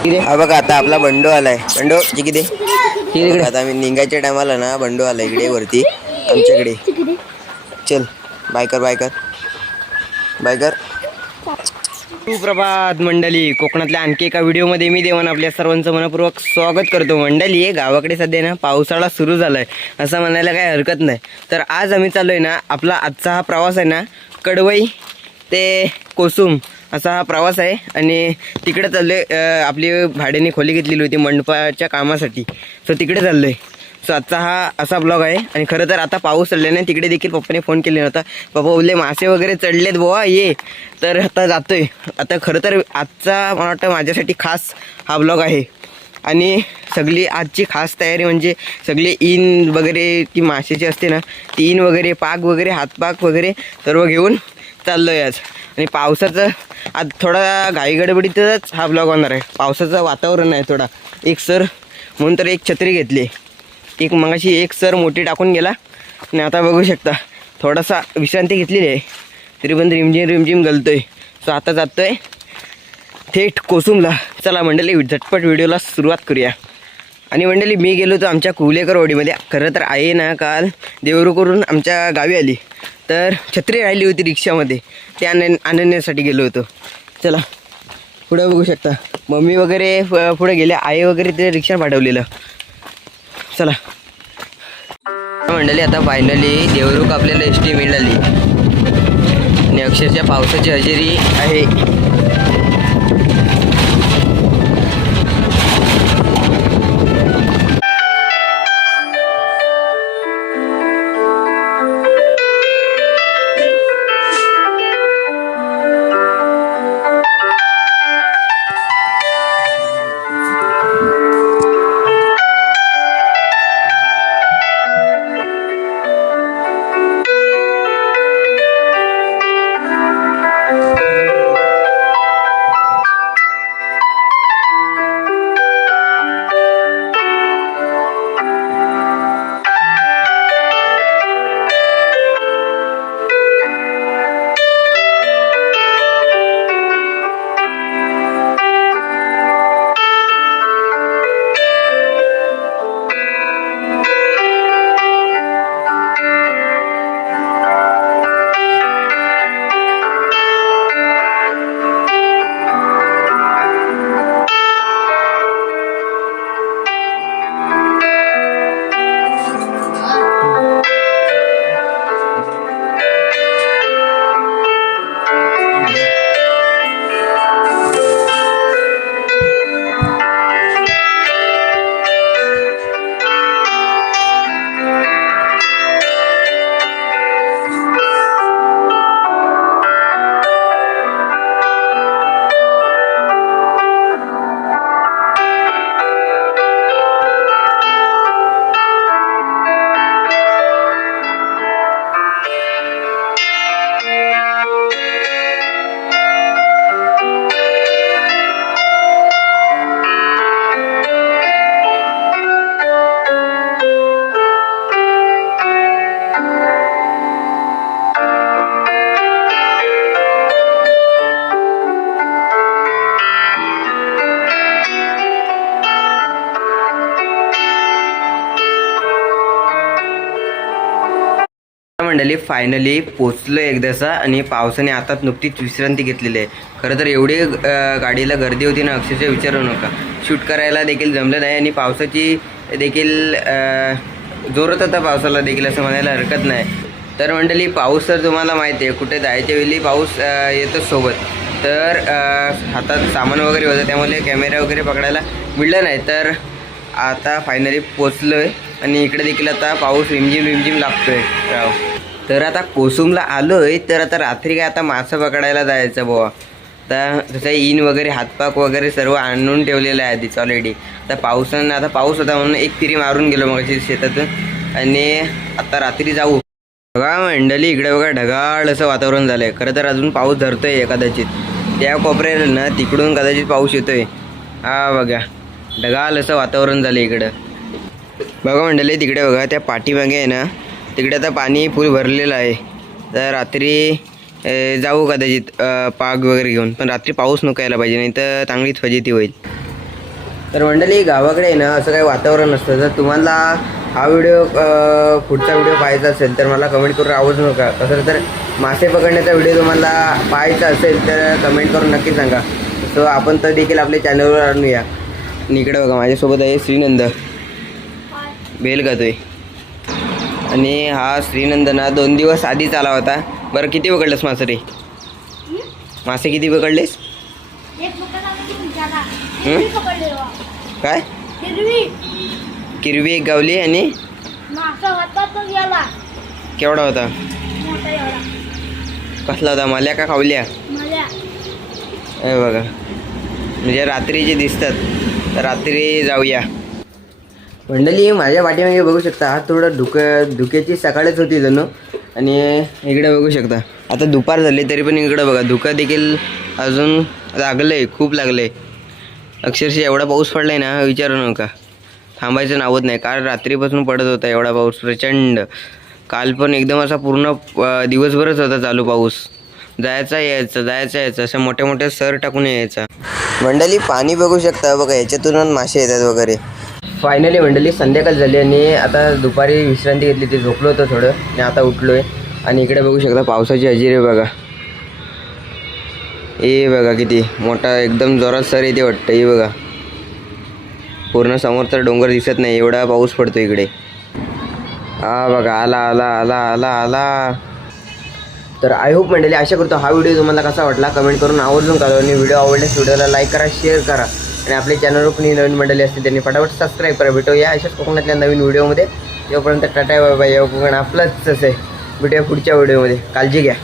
हा बघा आता आपला बंडो आलाय. बंडो जी किती? आता आम्ही निघायच्या टायमाला ना बंडो आला इकडे वरती आमच्याकडे. चल बायकर बायकर बायकर सुप्रभात मंडळी कोकणातल्या आणखी एका व्हिडिओमध्ये मी देवान आपल्या सर्वांचं मनपूर्वक स्वागत करतो. मंडळी गावाकडे सध्या ना पावसाळा सुरू झालाय असं म्हणायला काही हरकत नाही. तर आज आम्ही चाललोय ना आपला आजचा हा प्रवास आहे ना कडवई ते कोसुम. असा हा प्रवास आहे. आणि तिकडे चाललोय आपली भाड्याने खोली घेतलेली होती मंडपाच्या कामासाठी. सो तिकडे चाललोय. सो आजचा हा असा ब्लॉग आहे. आणि खरं तर आता पाऊस चढल्याने तिकडे देखील पप्पाने फोन केले नव्हता पप्पा बोलले मासे वगैरे चढलेत बुवा ये. तर आता जातोय. आता खरं तर आजचा मला वाटतं माझ्यासाठी खास हा ब्लॉग आहे. आणि सगळी आजची खास तयारी म्हणजे सगळे इन वगैरे ती माशाची असते ना ती इन वगैरे पाक वगैरे हातपाक वगैरे सर्व घेऊन चाललो आहे आज. आणि पावसाचं आज थोडा घाईगडबडीतच हा ब्लॉग होणार आहे. पावसाचं वातावरण आहे थोडा. एक सर म्हणून तर एक छत्री घेतली. एक मगाशी एक सर मोठी टाकून गेला. आणि आता बघू शकता थोडासा विश्रांती घेतलेली आहे. तरी पण रिमझिम रिमझिम गलतोय. सो आता जातोय थेट कोसुमला. चला मंडळी झटपट व्हिडिओला सुरुवात करूया. आणि मंडळी मी गेलो होतो आमच्या कुलेकर वाडीमध्ये. खरं तर आहे ना काल देवरू करून आमच्या गावी आली. तर छत्री राहिली होती रिक्षामध्ये. ते आण आणण्यासाठी गेलो होतो. चला पुढे बघू शकता. मम्मी वगैरे पुढे गेले. आई वगैरे ते रिक्षा पाठवलेलं. चला. मंडळी आता फायनली देवरुख आपल्याला एस टी मिळाली. आणि अक्षरशः पावसाची हजेरी आहे. मंडळी फायनली पोचलो एकदाचा आणि पावसाने आता नुकतीच विश्रांती घेतलेली आहे. खरं तर एवढी गाडीला गर्दी होती ना अक्षरशः विचारू नका. शूट करायला देखील जमलं नाही आणि पावसाची देखील अं, जोरात होता पावसाला देखील असं म्हणायला हरकत नाही. तर मंडळी पाऊस तर तुम्हाला माहिती आहे. कुठे जायच्या वेळी पाऊस अं, येतोच सोबत. तर हातात सामान वगैरे होतं त्यामुळे कॅमेरा वगैरे पकडायला मिळलं नाही. तर आता फायनली पोचलो आहे आणि इकडे देखील आता पाऊस रिमझिम रिमझिम लागतो राव. तर आता कोसुमला आलोय तर आता रात्री काय आता मासं पकडायला जायचं बुवा. आता जसं इन वगैरे हातपाक वगैरे सर्व आणून ठेवलेलं आहे आधीच ऑलरेडी आता पावसानं आता पाऊस होता म्हणून एक फिरी मारून गेलो मग शेतातून. आणि आता रात्री जाऊ. बघा मंडली इकडे बघा ढगाळ असं वातावरण झालंय. खरं तर अजून पाऊस धरतोय कदाचित. त्या कोपऱ्याला ना तिकडून कदाचित पाऊस येतोय. हा बघा ढगाळ असं वातावरण झालं इकडं. बघा मंडळी तिकडे बघा त्या पाठीमागे आहे ना तिकडे आता पाणी फुल भरलेलं आहे. तर रात्री जाऊ कदाचित पाग वगैरे घेऊन. पण रात्री पाऊस नको यायला पाहिजे नाही तर चांगलीच फजिती होईल. तर मंडळी गावाकडे आहे ना असं काही वातावरण नसतं. जर तुम्हाला हा व्हिडिओ पुढचा व्हिडिओ पाहायचा असेल तर मला कमेंट करून आवडू नका. कसं तर मासे पकडण्याचा व्हिडिओ तुम्हाला पाहायचा असेल तर कमेंट करून नक्की सांगा. सो आपण तर देखील आपल्या चॅनलवर आणूया. इकडे बघा माझ्यासोबत आहे श्रीनंद. बेल गातोय. आणि हा श्रीनंदना दोन दिवस आधीच आला होता. बरं किती पकडलेस मासे रे मासे किती पकडलेस? काय? किरवी एक गावली आणि? केवढा होता? कसला होता? माल्या का खावल्या? हे बघा. म्हणजे रात्री जे दिसतात रात्री जाऊया. मंडळी माझ्या पाठीमागे बघू शकता हा थोडं धुक धुक्याची सकाळच होती जणू. आणि इकडे बघू शकता आता दुपार झाली तरी पण इकडे बघा धुकं देखील अजून लागलं आहे खूप लागलं आहे अक्षरशः एवढा पाऊस पडला आहे ना विचारू नका. थांबायचं नावत नाही काल रात्रीपासून पडत होता एवढा पाऊस प्रचंड. काल पण एकदम असा पूर्ण दिवसभरच होता चालू पाऊस. जायचा यायचा जायचा यायचा असं मोठ्या मोठ्या सर टाकून यायचा. मंडळी पाणी बघू शकता बघा याच्यातून मासे येतात वगैरे. फायनली मंडळी संध्याकाळ झाली आणि आता दुपारी विश्रांती घेतली ते झोपलो होतं थोडं. आणि आता उठलो आहे आणि इकडे बघू शकता पावसाची हजेरी आहे बघा. ए बघा किती मोठा एकदम जोरात सर येते वाटतं. हे बघा. पूर्ण समोर तर डोंगर दिसत नाही. एवढा पाऊस पडतो इकडे. हा बघा आला आला आला आला आला. तर आय होप मंडळी आशा करतो हा व्हिडिओ तुम्हाला कसा वाटला? कमेंट करून आवर्जून करा आणि व्हिडिओ आवडल्यास व्हिडिओला लाईक करा शेअर करा. आणि आपल्या चॅनलवर कोणी नवीन मंडळी असतील त्यांनी फटाफट सबस्क्राईब करा. भेटूया अशाच कोकणातल्या नवीन व्हिडिओमध्ये तोपर्यंत टाटा बाबा या कोकण आपलंच आहे. भेटूया पुढच्या व्हिडिओमध्ये काळजी घ्या.